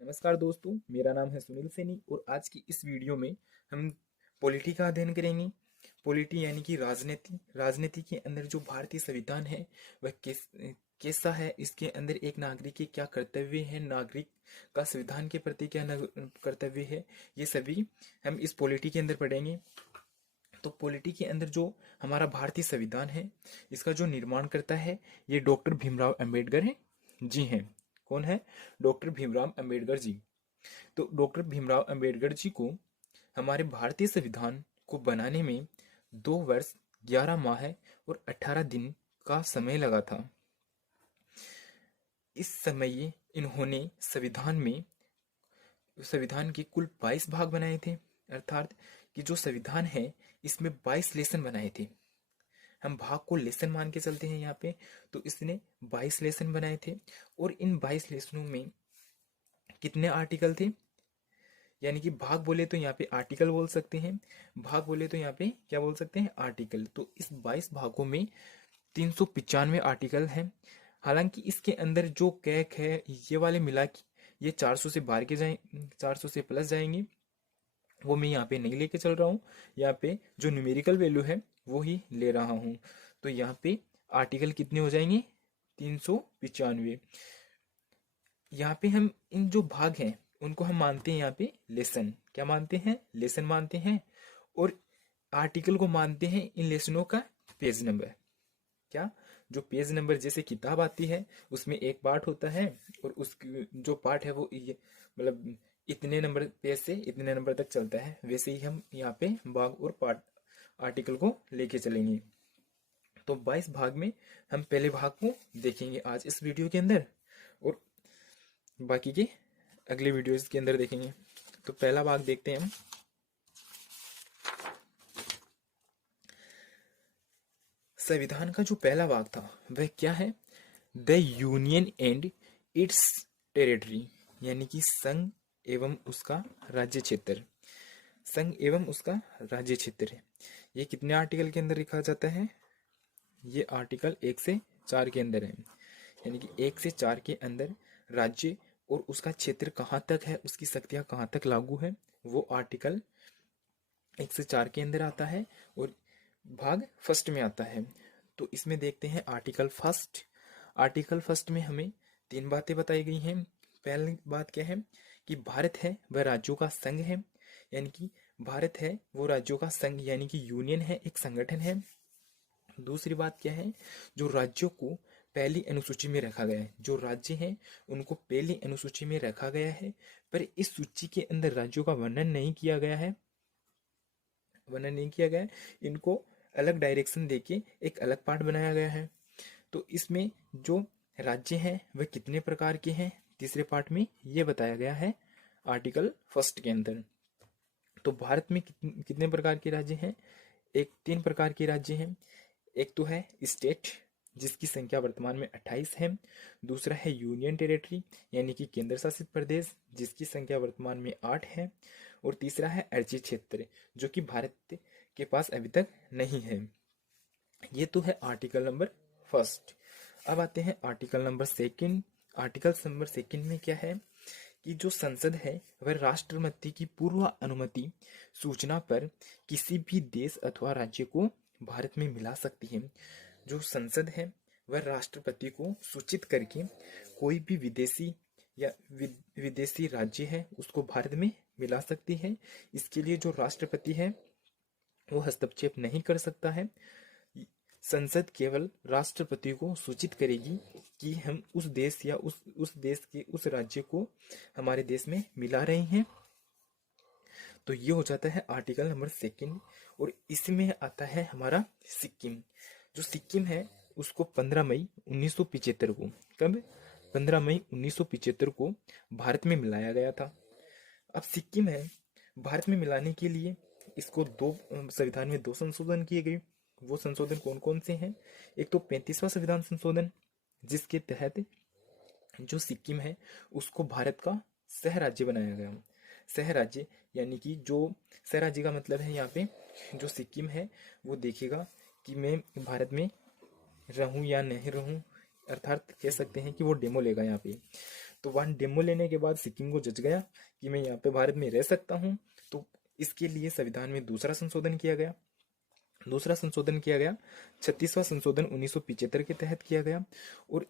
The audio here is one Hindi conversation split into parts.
नमस्कार दोस्तों, मेरा नाम है सुनील सैनी और आज की इस वीडियो में हम पॉलिटी का अध्ययन करेंगे। पॉलिटी यानी कि राजनीति। राजनीति के अंदर जो भारतीय संविधान है वह कैसा है, इसके अंदर एक नागरिक के क्या कर्तव्य है, नागरिक का संविधान के प्रति क्या कर्तव्य है, ये सभी हम इस पॉलिटी के अंदर पढ़ेंगे। तो पॉलिटी के अंदर जो हमारा भारतीय संविधान है, इसका जो निर्माण करता है ये डॉक्टर भीमराव अंबेडकर है। जी हैं, कौन है? डॉक्टर भीमराव अंबेडकर जी। तो डॉक्टर भीमराव अंबेडकर जी को हमारे भारतीय संविधान को बनाने में 2 वर्ष 11 माह और 18 दिन का समय लगा था। इस समय इन्होंने संविधान के कुल 22 भाग बनाए थे, अर्थात कि जो संविधान है इसमें 22 लेसन बनाए थे। हम भाग को लेसन मान के चलते हैं यहाँ पे। तो इसने 22 लेसन बनाए थे और इन 22 लेसनों में कितने आर्टिकल थे? यानी कि भाग बोले तो यहाँ पे आर्टिकल बोल सकते हैं, भाग बोले तो यहाँ पे क्या बोल सकते हैं? आर्टिकल। तो इस 22 भागों में 395 आर्टिकल हैं। हालांकि इसके अंदर जो कैक है ये वाले मिला के ये 400 से बाहर के जाए, 400 से प्लस जाएंगे, वो मैं यहाँ पे नहीं लेके चल रहा हूँ। यहाँ पे जो न्यूमेरिकल वैल्यू है वो ही ले रहा हूँ। तो यहाँ पे आर्टिकल कितने हो जाएंगे? 395। यहाँ पे हम इन जो भाग हैं उनको हम मानते हैं यहाँ पे लेसन। क्या मानते हैं? लेसन मानते हैं। और आर्टिकल को मानते हैं इन लेसनों का पेज नंबर। क्या? जो पेज नंबर जैसे किताब आती है उसमें एक पार्ट होता है और उस जो पार्ट है वो ये मतलब इतने नंबर पेज से इतने नंबर तक चलता है, वैसे ही हम यहाँ पे भाग और पार्ट आर्टिकल को लेके चलेंगे। तो 22 भाग में हम पहले भाग को देखेंगे आज इस वीडियो के अंदर और बाकी के अगले वीडियोस के अंदर देखेंगे। तो पहला भाग देखते हैं हम। संविधान का जो पहला भाग था वह क्या है? The union and it's territory, यानी कि संघ एवं उसका राज्य क्षेत्र। संघ एवं उसका राज्य क्षेत्र है। ये कितने आर्टिकल के अंदर लिखा जाता है? ये आर्टिकल 1 से 4 के अंदर है। यानी कि 1 से 4 के अंदर राज्य और उसका क्षेत्र कहाँ तक है, उसकी शक्तियाँ कहाँ तक लागू है, वो आर्टिकल 1 से 4 के अंदर आता है और भाग फर्स्ट में आता है। तो इसमें देखते हैं आर्टिकल फर्स्ट। आर्टिकल फर्स्ट में हमें 3 बातें बताई गई हैं। पहली बात क्या है कि भारत है वह राज्यों का संघ है, यानी कि भारत है वो राज्यों का संघ यानी कि यूनियन है, एक संगठन है। दूसरी बात क्या है? जो राज्यों को पहली अनुसूची में रखा गया है, जो राज्य हैं उनको पहली अनुसूची में रखा गया है, पर इस सूची के अंदर राज्यों का वर्णन नहीं किया गया है। इनको अलग डायरेक्शन देके एक अलग पार्ट बनाया गया है। तो इसमें जो राज्य हैं वह कितने प्रकार के हैं, तीसरे पार्ट में ये बताया गया है आर्टिकल फर्स्ट के अंदर। तो भारत में कितने प्रकार के राज्य हैं? 3 प्रकार के राज्य हैं। एक तो है स्टेट जिसकी संख्या वर्तमान में 28 है। दूसरा है यूनियन टेरिटरी यानी कि केंद्र शासित प्रदेश जिसकी संख्या वर्तमान में 8 है। और तीसरा है राज्य क्षेत्र जो कि भारत के पास अभी तक नहीं है। ये तो है आर्टिकल नंबर फर्स्ट। अब आते हैं article number second. Article number second में क्या है कि जो संसद है वह राष्ट्रपति की पूर्व अनुमति सूचना पर किसी भी देश अथवा राज्य को भारत में मिला सकती है। जो संसद है वह राष्ट्रपति को सूचित करके कोई भी विदेशी या विदेशी राज्य है उसको भारत में मिला सकती है। इसके लिए जो राष्ट्रपति है वो हस्तक्षेप नहीं कर सकता है। संसद केवल राष्ट्रपति को सूचित करेगी कि हम उस देश या उस देश के उस राज्य को हमारे देश में मिला रहे हैं। तो ये हो जाता है आर्टिकल नंबर सेकंड। और इसमें आता है हमारा सिक्किम। जो सिक्किम है उसको 15 मई 1975 को, कब? 15 मई 1975 को भारत में मिलाया गया था। अब सिक्किम है भारत में मिलाने के लिए इसको संविधान में 2 संशोधन किए गए। वो संशोधन कौन कौन से हैं? एक तो 35वां संविधान संशोधन जिसके तहत जो सिक्किम है उसको भारत का सह राज्य बनाया गया। सह राज्य यानी कि जो सह राज्य का मतलब है यहाँ पे जो सिक्किम है वो देखेगा कि मैं भारत में रहूं या नहीं रहूं, अर्थात कह सकते हैं कि वो डेमो लेगा यहाँ पे। तो वहाँ डेमो लेने के बाद सिक्किम को जच गया कि मैं यहाँ पे भारत में रह सकता हूँ। तो इसके लिए संविधान में दूसरा संशोधन किया गया। 36वां संशोधन 1975 के तहत किया गया। और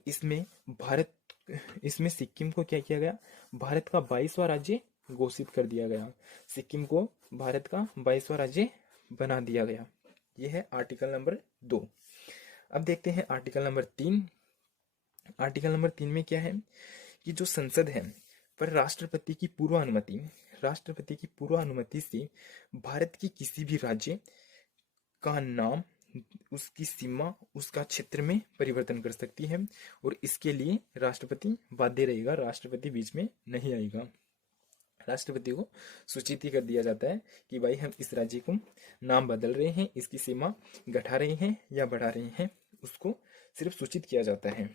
इसमें सिक्किम को क्या किया गया, भारत का 22वां राज्य घोषित कर दिया गया। सिक्किम को भारत का 22वां राज्य बना दिया गया। यह है आर्टिकल नंबर 2। अब देखते हैं आर्टिकल नंबर 3। आर्टिकल नंबर 3 में क्या है कि जो संसद है पर राष्ट्रपति की पूर्व अनुमति से भारत के किसी भी राज्य का नाम, उसकी सीमा, उसका क्षेत्र में परिवर्तन कर सकती है। और इसके लिए राष्ट्रपति बाध्य रहेगा, राष्ट्रपति बीच में नहीं आएगा। राष्ट्रपति को सूचित ही कर दिया जाता है कि भाई हम इस राज्य को नाम बदल रहे हैं, इसकी सीमा घटा रहे हैं या बढ़ा रहे हैं, उसको सिर्फ सूचित किया जाता है।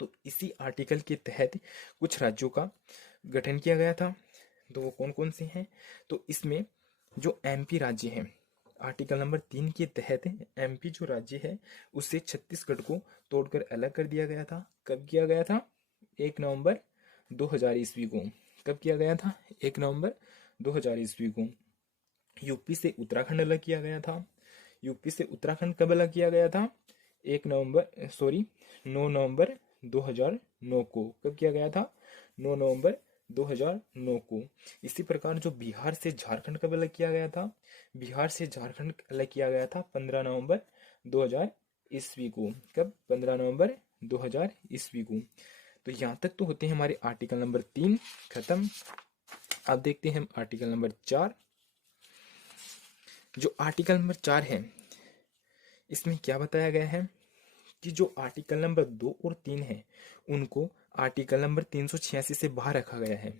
तो इसी आर्टिकल के तहत कुछ राज्यों का गठन किया गया था। तो वो कौन कौन से हैं, तो इसमें जो एमपी राज्य हैं, आर्टिकल नंबर 3 के तहत एमपी जो राज्य है उससे छत्तीसगढ़ को तोड़कर अलग कर दिया गया था। कब किया गया था? 1 नवंबर 2000 ईस्वी को। कब किया गया था? 1 नवंबर 2000 ईस्वी को। यूपी से उत्तराखंड अलग किया गया था। यूपी से उत्तराखंड कब अलग किया गया था? 9 नवंबर 2009 को। कब किया गया था? 9 नवंबर 2009 को। इसी प्रकार जो बिहार से झारखंड कब अलग किया गया था? बिहार से झारखंड अलग किया गया था 15 नवंबर 2000 ईस्वी को। कब? 15 नवंबर 2000 ईस्वी को। तो यहाँ तक तो होते हैं हमारे आर्टिकल नंबर 3 खत्म। अब देखते हैं हम आर्टिकल नंबर 4। जो आर्टिकल नंबर 4 है इसमें क्या बताया गया है कि जो आर्टिकल नंबर 2 और 3 है उनको आर्टिकल नंबर 386 से बाहर रखा गया है।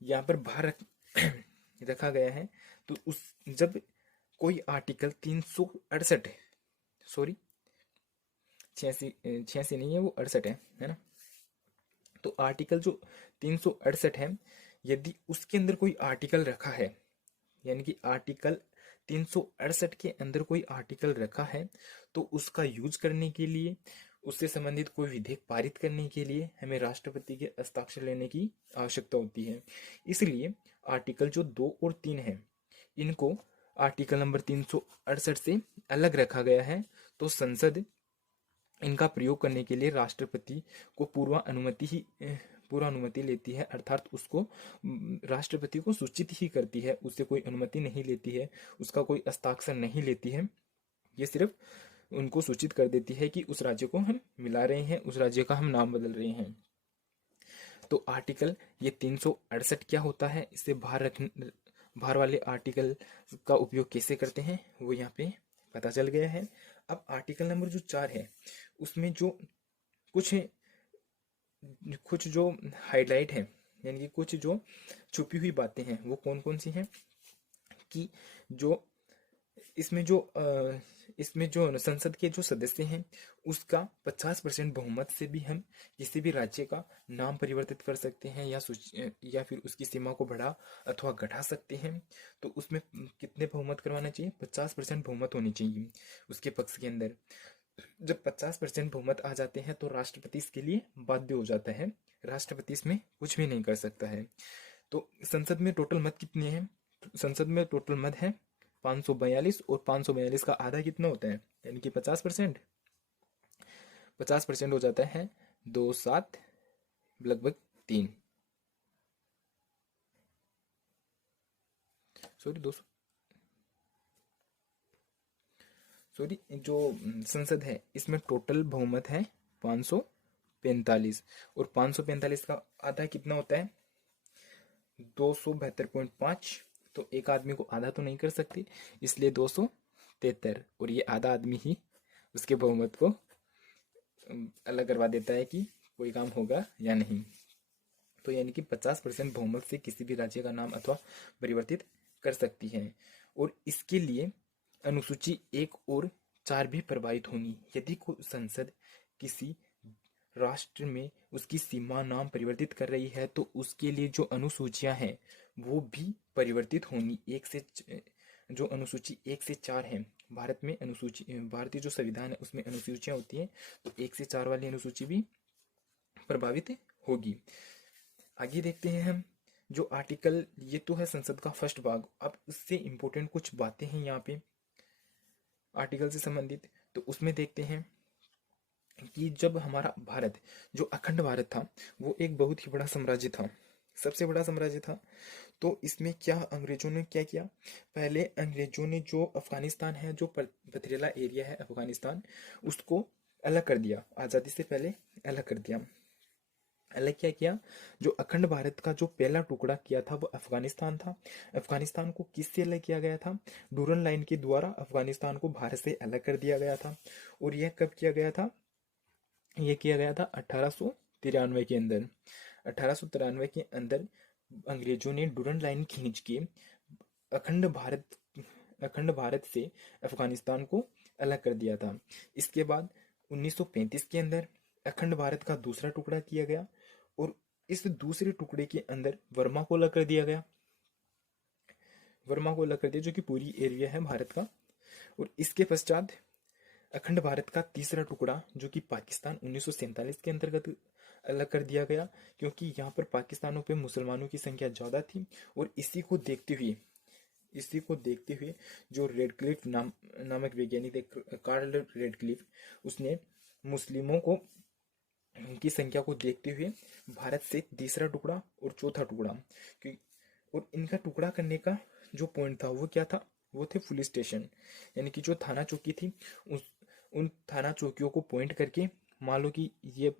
यहाँ पर बाहर रखा गया है। तो जब कोई आर्टिकल 368, सॉरी 86 नहीं है, वो 68 है ना। तो आर्टिकल जो 368 है, यदि उसके अंदर कोई आर्टिकल रखा है, यानी कि आर्टिकल 368 के अंदर कोई आर्टिकल रखा है, तो उसका यूज करने के लिए, उससे संबंधित कोई विधेयक पारित करने के लिए हमें राष्ट्रपति के हस्ताक्षर लेने की आवश्यकता होती है। इसलिए आर्टिकल जो 2 और 3 है इनको आर्टिकल नंबर 368 से अलग रखा गया है। तो संसद इनका प्रयोग करने के लिए राष्ट्रपति को पूर्व अनुमति लेती है, अर्थात उसको राष्ट्रपति को सूचित ही करती है, उससे कोई अनुमति नहीं लेती है, उसका कोई हस्ताक्षर नहीं लेती है। ये सिर्फ उनको सूचित कर देती है कि उस राज्य को हम मिला रहे हैं, उस राज्य का हम नाम बदल रहे हैं। तो आर्टिकल ये 368 क्या होता है, इससे बाहर वाले आर्टिकल का उपयोग कैसे करते हैं वो यहाँ पे पता चल गया है। अब आर्टिकल नंबर जो 4 है उसमें जो कुछ जो हाईलाइट है, यानी कि कुछ जो छुपी हुई बातें हैं, वो कौन कौन सी हैं कि जो इसमें जो संसद के जो सदस्य हैं उसका 50% बहुमत से भी हम किसी भी राज्य का नाम परिवर्तित कर सकते हैं या फिर उसकी सीमा को बढ़ा अथवा घटा सकते हैं। तो उसमें कितने बहुमत करवाना चाहिए? 50% बहुमत होनी चाहिए उसके पक्ष के अंदर। जब 50% बहुमत आ जाते हैं तो राष्ट्रपति इसके लिए बाध्य हो जाता है, राष्ट्रपति इसमें कुछ भी नहीं कर सकता है। तो संसद में टोटल मत कितने हैं? संसद में टोटल मत है 542, और 542 का आधा कितना होता है, यानी कि 50%। 50% हो जाता है 2/7 लगभग 3, जो संसद है इसमें टोटल बहुमत है 545, और 545 का आधा कितना होता है? 272.5। तो एक आदमी को आधा तो नहीं कर सकते, इसलिए 273, और ये आधा आदमी ही उसके बहुमत को अलग करवा देता है कि कोई काम होगा या नहीं। तो यानी कि 50% बहुमत से किसी भी राज्य का नाम अथवा परिवर्तित कर सकती है। और इसके लिए अनुसूची 1 और 4 भी प्रभावित होंगी। यदि कोई संसद किसी राष्ट्र में उसकी सीमा नाम परिवर्तित कर रही है तो उसके लिए जो अनुसूचियां हैं वो भी परिवर्तित होंगी। जो अनुसूची 1 से 4 है भारत में अनुसूची, भारतीय जो संविधान है उसमें अनुसूचियां होती हैं, तो 1 से 4 वाली अनुसूची भी प्रभावित होगी। आगे देखते हैं हम जो आर्टिकल, ये तो है संसद का फर्स्ट भाग। अब उससे इंपॉर्टेंट कुछ बातें हैं यहाँ पे आर्टिकल से संबंधित, तो उसमें देखते हैं कि जब हमारा भारत, जो अखंड भारत था, वो एक बहुत ही बड़ा साम्राज्य था, सबसे बड़ा साम्राज्य था। तो इसमें क्या अंग्रेजों ने क्या किया, पहले अंग्रेजों ने जो अफगानिस्तान है, जो पथरीला एरिया है अफगानिस्तान, उसको अलग कर दिया, आज़ादी से पहले अलग कर दिया। अलग क्या किया, जो अखंड भारत का जो पहला टुकड़ा किया था वो अफगानिस्तान था। अफगानिस्तान को किससे अलग किया गया था, डूरन लाइन के द्वारा अफगानिस्तान को भारत से अलग कर दिया गया था। और यह कब किया गया था, यह किया गया था 1893 के अंदर। 1893 के अंदर अंग्रेजों ने डूरन लाइन खींच के अखंड भारत अखंड भारत से अफगानिस्तान को अलग कर दिया था। इसके बाद 1935 के अंदर अखंड भारत का दूसरा टुकड़ा किया गया, और इस दूसरे टुकड़े के अंदर वर्मा को अलग कर दिया गया, वर्मा को अलग कर दिया, जो कि पूरी एरिया है भारत का। और इसके पश्चात अखंड भारत का तीसरा टुकड़ा, जो कि पाकिस्तान, 1947 के अंतर्गत अलग कर दिया गया, क्योंकि यहाँ पर पाकिस्तानों पे मुसलमानों की संख्या ज़्यादा थी। और इसी को देखते हुए जो रेडक्लिफ नामक वैज्ञानिक थे, कार्ल रेडक्लिफ, उसने मुस्लिमों को की संख्या को देखते हुए भारत से तीसरा टुकड़ा और चौथा टुकड़ा, और इनका टुकड़ा करने का जो पॉइंट था वो क्या था, वो थे पुलिस स्टेशन, यानी कि जो थाना चौकी थी, उन थाना चौकियों को पॉइंट करके, मान लो कि ये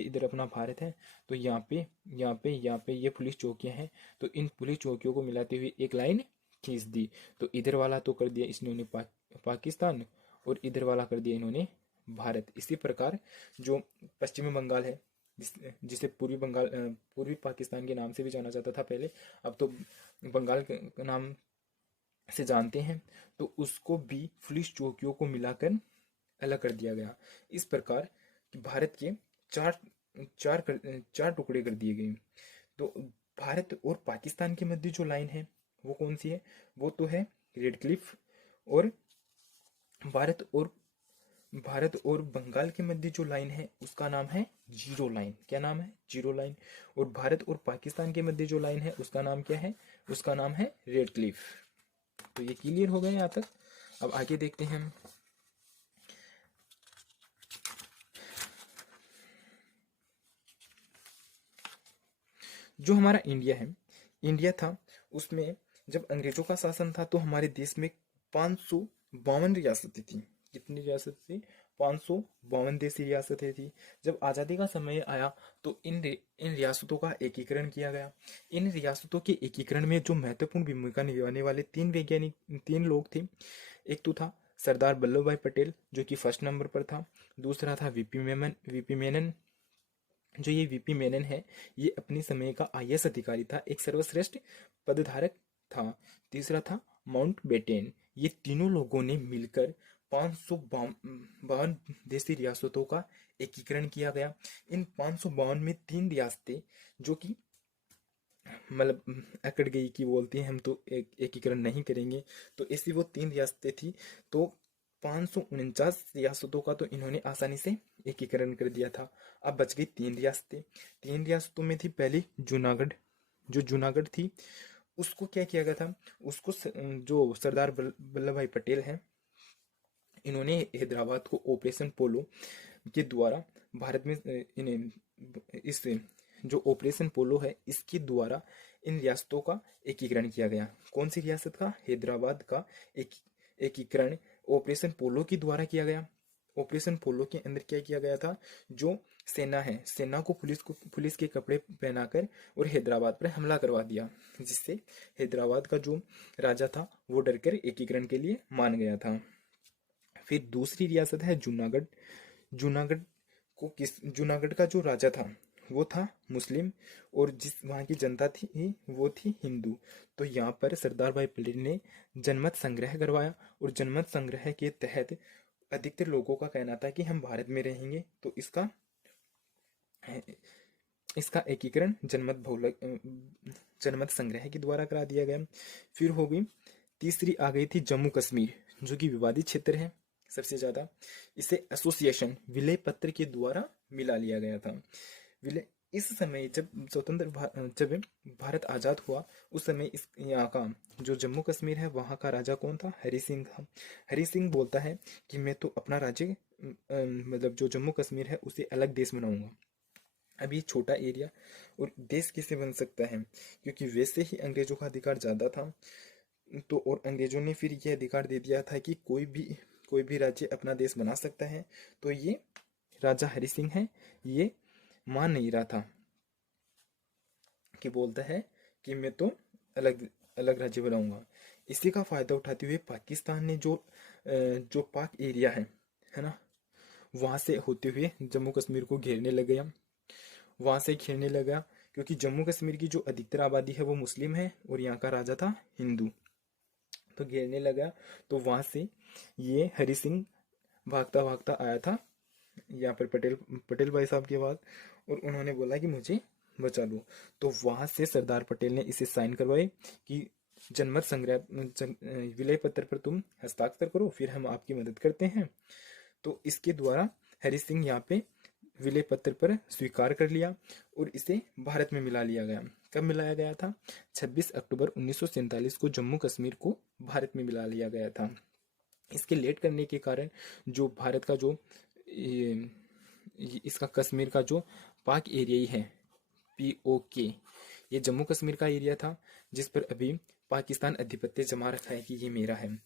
इधर अपना भारत है, तो यहाँ पे ये पुलिस चौकियां हैं, तो इन पुलिस चौकियों को मिलाते हुए एक लाइन खींच दी। तो इधर वाला तो कर दिया इन्होंने पाकिस्तान, और इधर वाला कर दिया इन्होंने भारत। इसी प्रकार जो पश्चिमी बंगाल है, जिसे पूर्वी पाकिस्तान के नाम से भी जाना जाता था पहले, अब तो बंगाल के नाम से जानते हैं, तो उसको भी पुलिस चौकियों को मिलाकर अलग कर दिया गया। इस प्रकार भारत के चार चार टुकड़े कर दिए गए। तो भारत और पाकिस्तान के मध्य जो लाइन है वो कौन सी है, वो तो है रेड क्लिफ। और भारत और बंगाल के मध्य जो लाइन है उसका नाम है जीरो लाइन। क्या नाम है, जीरो लाइन। और भारत और पाकिस्तान के मध्य जो लाइन है उसका नाम क्या है, उसका नाम है रेड क्लिफ। तो ये क्लियर हो गया यहाँ तक। अब आगे देखते हैं हम, जो हमारा इंडिया है, इंडिया था, उसमें जब अंग्रेजों का शासन था तो हमारे देश में 552 रियासतें थी। कितनी रियासत थी, 552 देशी रियासतें थी। जब आज़ादी का समय आया तो इन रियासतों का एकीकरण किया गया। इन रियासतों के एकीकरण में जो महत्वपूर्ण भूमिका निभाने वाले तीन लोग थे, एक तो था सरदार वल्लभ भाई पटेल, जो कि फर्स्ट नंबर पर था। दूसरा था वीपी मेनन। जो ये वीपी मेनन है, ये अपने समय का आईएएस अधिकारी था, एक सर्वश्रेष्ठ पदधारक था। तीसरा था माउंट बेटेन। ये तीनों लोगों ने मिलकर 552 देशी रियासतों का एकीकरण किया गया। इन 552 में 3 रियासतें जो कि मतलब अकड़ गई कि बोलती हैं हम तो एकीकरण नहीं करेंगे, तो ऐसी वो 3 रियासतें थी। तो 549 रियासतों का तो इन्होंने आसानी से एकीकरण कर दिया था। अब बच गई 3 रियासतें। 3 रियासतों में थी पहली जूनागढ़। जो जूनागढ़ थी उसको क्या किया गया था, उसको जो सरदार वल्लभ भाई पटेल हैं, इन्होंने हैदराबाद को ऑपरेशन पोलो के द्वारा भारत में इन्हें इस जो ऑपरेशन पोलो है इसके द्वारा इन रियासतों का एकीकरण किया गया। कौन सी रियासत का, हैदराबाद का एकीकरण ऑपरेशन पोलो के द्वारा किया गया। ऑपरेशन पोलो के अंदर क्या किया गया था, जो सेना है, सेना को पुलिस के कपड़े पहनाकर और हैदराबाद पर हमला करवा दिया, जिससे हैदराबाद का जो राजा था वो डरकर एकीकरण के लिए मान गया था। फिर दूसरी रियासत है जूनागढ़। जूनागढ़ का जो राजा था वो था मुस्लिम, और जिस वहाँ की जनता थी वो थी हिंदू। तो यहाँ पर सरदार भाई पटेल ने जनमत संग्रह करवाया, और जनमत संग्रह के तहत अधिकतर लोगों का कहना था कि हम भारत में रहेंगे, तो इसका एकीकरण जनमत संग्रह के द्वारा करा दिया गया। फिर हो गई तीसरी, आ गई थी जम्मू कश्मीर। जो कि विवादित क्षेत्र है सबसे ज़्यादा, इसे एसोसिएशन विलय पत्र के द्वारा मिला लिया गया था। विलय इस समय जब भारत आज़ाद हुआ उस समय इस यहाँ का जो जम्मू कश्मीर है वहाँ का राजा कौन था? हरि सिंह था। हरि सिंह बोलता है कि मैं तो अपना राज्य मतलब जो जम्मू कश्मीर है उसे अलग देश बनाऊंगा। अब ये छोटा एरिया और देश कैसे बन सकता है? क्योंकि वैसे ही अंग्रेजों का अधिकार ज़्यादा था, तो और अंग्रेजों ने फिर यह अधिकार दे दिया था कि कोई भी राज्य अपना देश बना सकता है। तो ये राजा हरि सिंह है, ये मान नहीं रहा था कि बोलता है कि मैं तो अलग अलग राज्य बनाऊंगा। इसी का फायदा उठाते हुए पाकिस्तान ने जो पाक एरिया है ना, वहां से होते हुए जम्मू कश्मीर को घेरने लग गया। वहां से घेरने लगा क्योंकि जम्मू कश्मीर की जो अधिकतर आबादी है वो मुस्लिम है और यहाँ का राजा था हिंदू। तो घेरने लगा, तो वहां से ये हरि सिंह भागता भागता आया था यहाँ पर पटेल पटेल भाई साहब के पास, और उन्होंने बोला कि मुझे बचा लो। तो वहां से सरदार पटेल ने इसे साइन करवाए कि जनमत संग्रह विलय पत्र पर तुम हस्ताक्षर करो, फिर हम आपकी मदद करते हैं। तो इसके द्वारा हरि सिंह यहाँ पे विलय पत्र पर स्वीकार कर लिया और इसे भारत में मिला लिया गया। कब मिलाया गया था? 26 अक्टूबर 1947 को जम्मू कश्मीर को भारत में मिला लिया गया था। इसके लेट करने के कारण जो भारत का जो इसका कश्मीर का जो पाक एरिया ही है, POK, ये जम्मू कश्मीर का एरिया था जिस पर अभी पाकिस्तान अधिपत्य जमा रखा है कि ये मेरा है।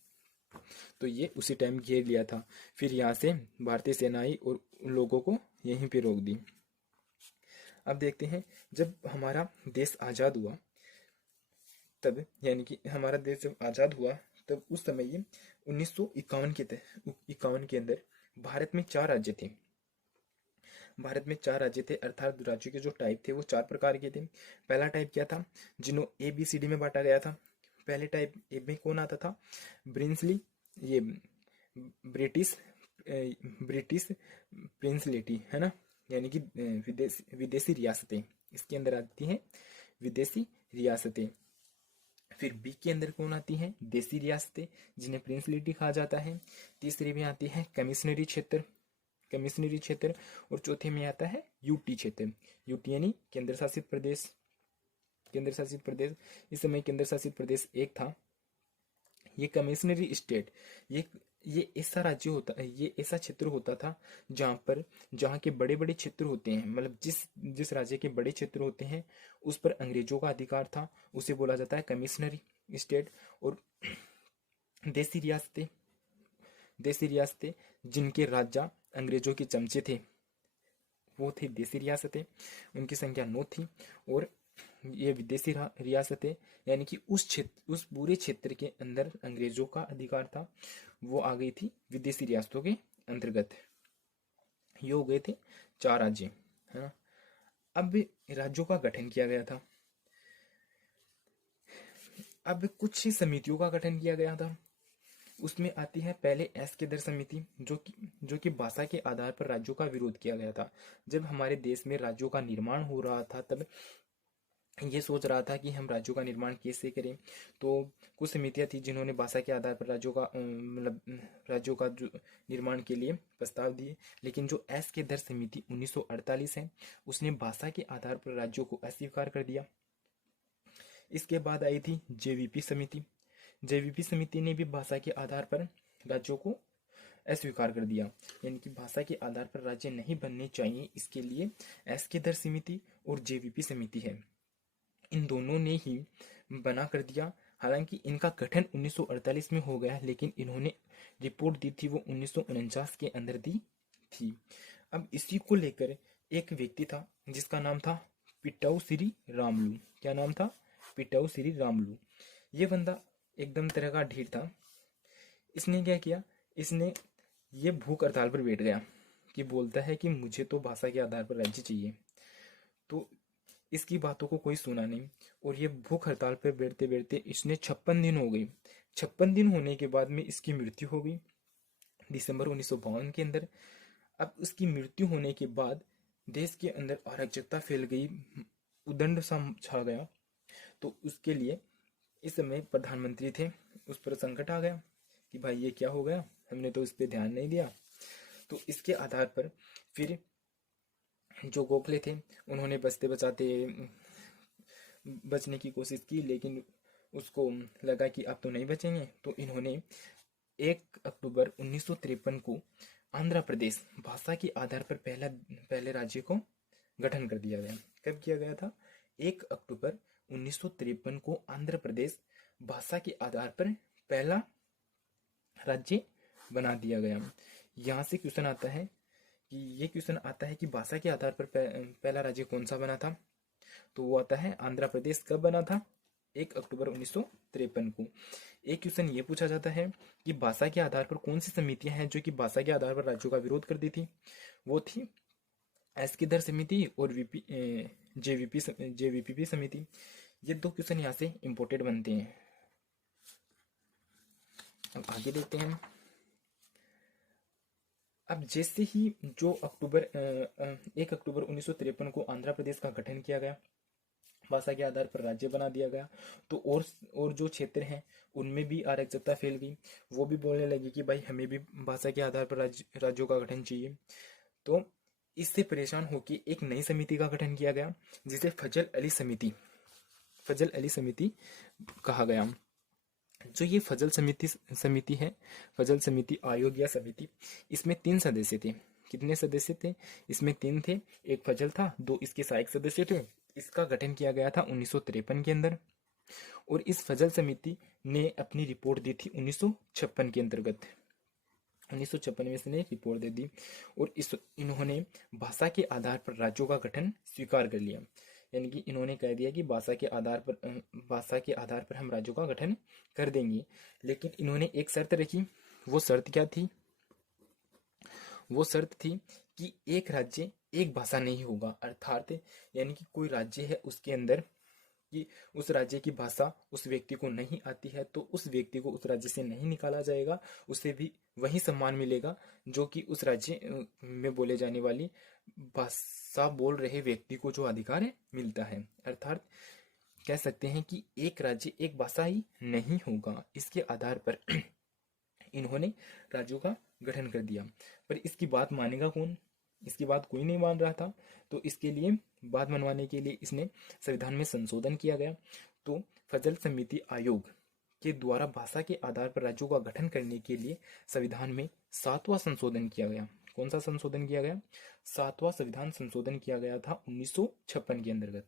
तो ये उसी टाइम घेर लिया था। फिर यहाँ से भारतीय सेना आई और उन लोगों को यहीं पे रोक दी। अब देखते हैं जब हमारा देश आज़ाद हुआ तब, यानी कि हमारा देश जब आज़ाद हुआ तब उस समय ये 1951 के अंदर भारत में 4 राज्य थे। भारत में 4 राज्य थे, अर्थात राज्यों के जो टाइप थे वो 4 प्रकार के थे। पहला टाइप क्या था? जिन्हों ABCD में बांटा गया था। पहले टाइप ए में कौन आता था? ब्रिंसली, ये ब्रिटिश ब्रिटिश प्रिंसलिटी है ना, यानी कि विदेशी रियासतें इसके अंदर आती हैं, विदेशी रियासतें। फिर बी के अंदर कौन आती है? देसी रियासतें जिन्हें प्रिंसलिटी कहा जाता है। तीसरे में आती है कमिश्नरी क्षेत्र, और चौथे में आता है यूटी क्षेत्र। यूटी यानी केंद्र शासित प्रदेश। इस समय केंद्र शासित प्रदेश एक था। ये कमिश्नरी स्टेट, ये ऐसा राज्य होता है, ये ऐसा क्षेत्र होता था जहाँ के बड़े बड़े क्षेत्र होते हैं, मतलब जिस राज्य के बड़े क्षेत्र होते हैं उस पर अंग्रेजों का अधिकार था, उसे बोला जाता है कमिश्नरी स्टेट। और देसी रियासतें जिनके राजा अंग्रेजों के चमचे थे वो थी देसी रियासतें, उनकी संख्या 9 थी। और ये विदेशी रियासतें यानी कि उस पूरे क्षेत्र के अंदर अंग्रेजों का अधिकार था, वो आ गई थी विदेशी रियासतों के अंतर्गत। ये हो गए थे 4 राज्य, है ना। अब राज्यों का गठन किया गया था। अब कुछ समितियों का गठन किया गया था। उसमें आती है पहले ऐस्केदर समिति, जो कि भाषा के आधार पर राज्यों का विरोध किया गया था। जब हमारे देश में राज्यों का निर्माण हो रहा था तब ये सोच रहा था कि हम राज्यों का निर्माण कैसे करें। तो कुछ समितियां थी जिन्होंने भाषा के आधार पर राज्यों का जो निर्माण के लिए प्रस्ताव दिए। लेकिन जो ऐस्केदर समिति 1948 है उसने भाषा के आधार पर राज्यों को अस्वीकार कर दिया। इसके बाद आई थी JVP समिति ने भी भाषा के आधार पर राज्यों को अस्वीकार कर दिया, यानी कि भाषा के आधार पर राज्य नहीं बनने चाहिए, इसके लिए ऐस्केदर समिति और JVP समिति है, इन दोनों ने ही बना कर दिया। हालांकि इनका गठन 1948 में हो गया, लेकिन इन्होंने रिपोर्ट दी थी वो 1949 के अंदर दी थी। अब इसी को लेकर एक व्यक्ति था जिसका नाम था पिटाऊ श्री रामलू। क्या नाम था? पिटाऊ श्री रामलू। ये बंदा एकदम तरह का ढीठ था। इसने क्या किया? इसने ये भूख हड़ताल पर बैठ गया कि बोलता है कि मुझे तो भाषा के आधार पर राज्य चाहिए। तो इसकी बातों को कोई सुना नहीं और ये भूख हड़ताल पर बैठते बैठते इसने 56 दिन हो गई। 56 दिन होने के बाद में इसकी मृत्यु हो गई दिसंबर 1952 के अंदर। अब उसकी मृत्यु होने के बाद देश के अंदर अराजकता फैल गई, उदंड सा छा गया। तो उसके लिए इस समय प्रधानमंत्री थे, उस पर संकट आ गया कि भाई ये क्या हो गया, हमने तो इस पे ध्यान नहीं दिया। तो इसके आधार पर फिर जो गोखले थे उन्होंने बचते बचाते बचने की कोशिश की, लेकिन उसको लगा कि अब तो नहीं बचेंगे, तो इन्होंने 1 अक्टूबर 1953 को आंध्र प्रदेश भाषा के आधार पर पहले राज्य को गठन कर दिया गया। कब किया गया था? 1 अक्टूबर 1953 को आंध्र प्रदेश भाषा के आधार पर पहला राज्य बना दिया गया। यहाँ से क्वेश्चन आता है कि ये क्वेश्चन आता है कि भाषा के आधार पर पहला राज्य कौन सा बना था, तो वो आता है आंध्र प्रदेश। कब बना था? 1 अक्टूबर 1953 को। एक क्वेश्चन ये पूछा जाता है कि भाषा के आधार पर कौन सी समितियां हैं जो कि भाषा के आधार पर राज्यों का विरोध करती थी? वो थी एस्किदर समिति और जेवीपीपी समिति। ये दो क्वेश्चन यहाँ से इंपोर्टेंट बनते हैं। अब आगे देखते हैं। अब जैसे ही जो 1 अक्टूबर 1953 को आंध्र प्रदेश का गठन किया गया, भाषा के आधार पर राज्य बना दिया गया, तो और जो क्षेत्र हैं उनमें भी अराजकता फैल गई। वो भी बोलने लगे कि भाई हमें भी भाषा के आधार पर राज्यों का गठन चाहिए। तो इससे परेशान होकर एक नई समिति का गठन किया गया, जिसे फजल अली समिति कहा गया। जो ये फजल समिति है, फजल समिति आयोग या समिति, इसमें 3 सदस्य थे। कितने सदस्य थे? इसमें 3 थे। एक फजल था, 2 इसके सहायक सदस्य थे। इसका गठन किया गया था 1953 के अंदर, और इस फजल समिति ने अपनी रिपोर्ट दी थी 1956 के अंतर्गत। 1956 में इसने रिपोर्ट दे दी, और इन्होंने भाषा के आधार पर राज्यों का गठन स्वीकार कर लिया। यानी कि इन्होंने कह दिया कि भाषा के आधार पर हम राज्यों का गठन कर देंगे। लेकिन इन्होंने एक शर्त रखी। वो शर्त क्या थी? वो शर्त थी कि एक राज्य एक भाषा नहीं होगा। अर्थात यानी कि कोई राज्य है, उसके अंदर कि उस राज्य की भाषा उस व्यक्ति को नहीं आती है, तो उस व्यक्ति को उस राज्य से नहीं निकाला जाएगा। उसे भी वही सम्मान मिलेगा जो कि उस राज्य में बोले जाने वाली भाषा बोल रहे व्यक्ति को जो अधिकार है मिलता है। अर्थात कह सकते हैं कि एक राज्य एक भाषा ही नहीं होगा। इसके आधार पर इन्होंने राज्यों का गठन कर दिया। पर इसकी बात मानेगा कौन? इसकी बात कोई नहीं मान रहा था। तो इसके लिए बात मनवाने के लिए इसने संविधान में संशोधन किया गया। तो फजल समिति आयोग के द्वारा भाषा के आधार पर राज्यों का गठन करने के लिए संविधान में 7वां संशोधन किया गया। कौन सा संशोधन किया गया? 7वां संविधान संशोधन किया गया था 1956 के अंतर्गत।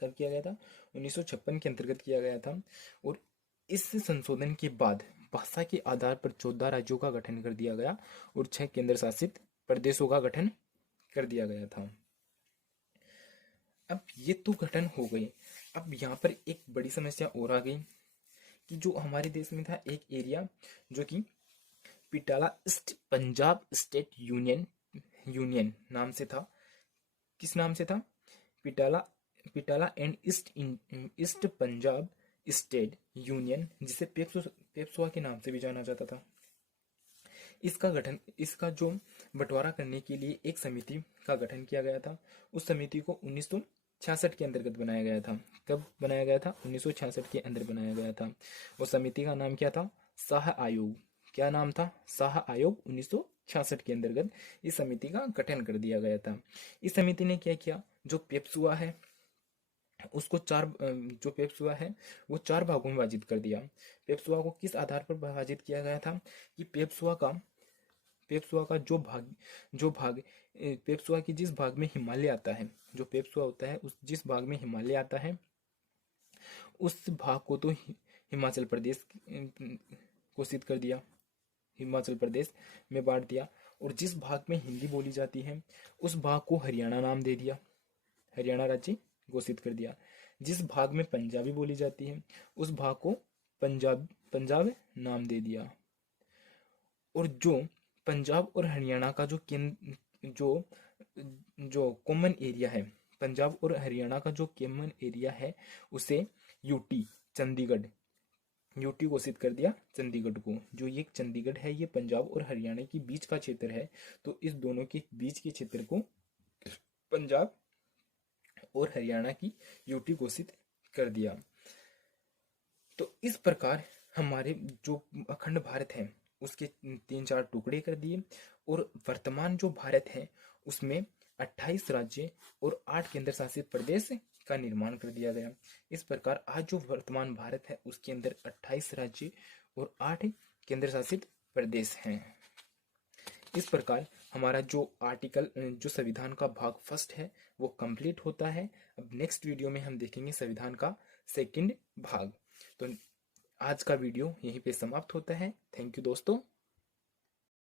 कब किया गया था? 1956 के अंतर्गत किया गया था। और इस संशोधन के बाद भाषा के आधार पर 14 राज्यों का गठन कर दिया गया और 6 केंद्र शासित प्रदेशों का गठन कर दिया गया था। अब ये तो गठन हो गई। अब यहाँ पर एक बड़ी समस्या और आ गई कि जो हमारे देश में था एक एरिया जो कि Patiala east Punjab state union नाम से था। किस नाम से था? Patiala and east Punjab state union, जिसे पेप्सुआ के नाम से भी जाना जाता था। इसका जो बंटवारा करने के लिए एक समिति का गठन किया गया था। उस समिति को 1966 के अंतर्गत बनाया गया था। कब बनाया गया था? 1966 के अंदर बनाया गया था। उस समिति का नाम क्या था? शाह आयोग। क्या नाम था? शाह आयोग। 1966 के अंतर्गत इस समिति का गठन कर दिया गया था। इस समिति ने क्या किया? जो पेप्सुआ है उसको जो पेप्सुआ है वो 4 भागों में विभाजित कर दिया। पेप्सुआ को किस आधार पर विभाजित किया गया था कि पेप्सुआ का जो भाग पेप्सुआ की जिस भाग में हिमालय आता है, जो पेप्सुआ होता है उस जिस भाग में हिमालय आता है उस भाग को तो हिमाचल प्रदेश घोषित कर दिया, हिमाचल प्रदेश में बांट दिया। और जिस भाग में हिंदी बोली जाती है उस भाग को हरियाणा नाम दे दिया, हरियाणा राज्य घोषित कर दिया। जिस भाग में पंजाबी बोली जाती है उस भाग को पंजाब नाम दे दिया। और जो पंजाब और हरियाणा का जो कॉमन एरिया है, पंजाब और हरियाणा का जो कॉमन एरिया है उसे यूटी घोषित कर दिया चंडीगढ़ को। जो ये चंडीगढ़ है ये पंजाब और हरियाणा के बीच का क्षेत्र है, तो इस दोनों के बीच के क्षेत्र को पंजाब और हरियाणा की यूटी घोषित कर दिया। तो इस प्रकार हमारे जो अखंड भारत है उसके 3-4 टुकड़े कर दिए, और वर्तमान जो भारत है उसमें 28 राज्य और 8 केंद्र शासित प्रदेश का निर्माण कर दिया गया। इस प्रकार आज जो वर्तमान भारत है उसके अंदर 28 राज्य और 8 केंद्र शासित प्रदेश हैं। इस प्रकार हमारा जो आर्टिकल जो संविधान का भाग फर्स्ट है वो कंप्लीट होता है। अब नेक्स्ट वीडियो में हम देखेंगे संविधान का सेकंड भाग। तो आज का वीडियो यहीं पे समाप्त होता है। थैंक यू दोस्तों।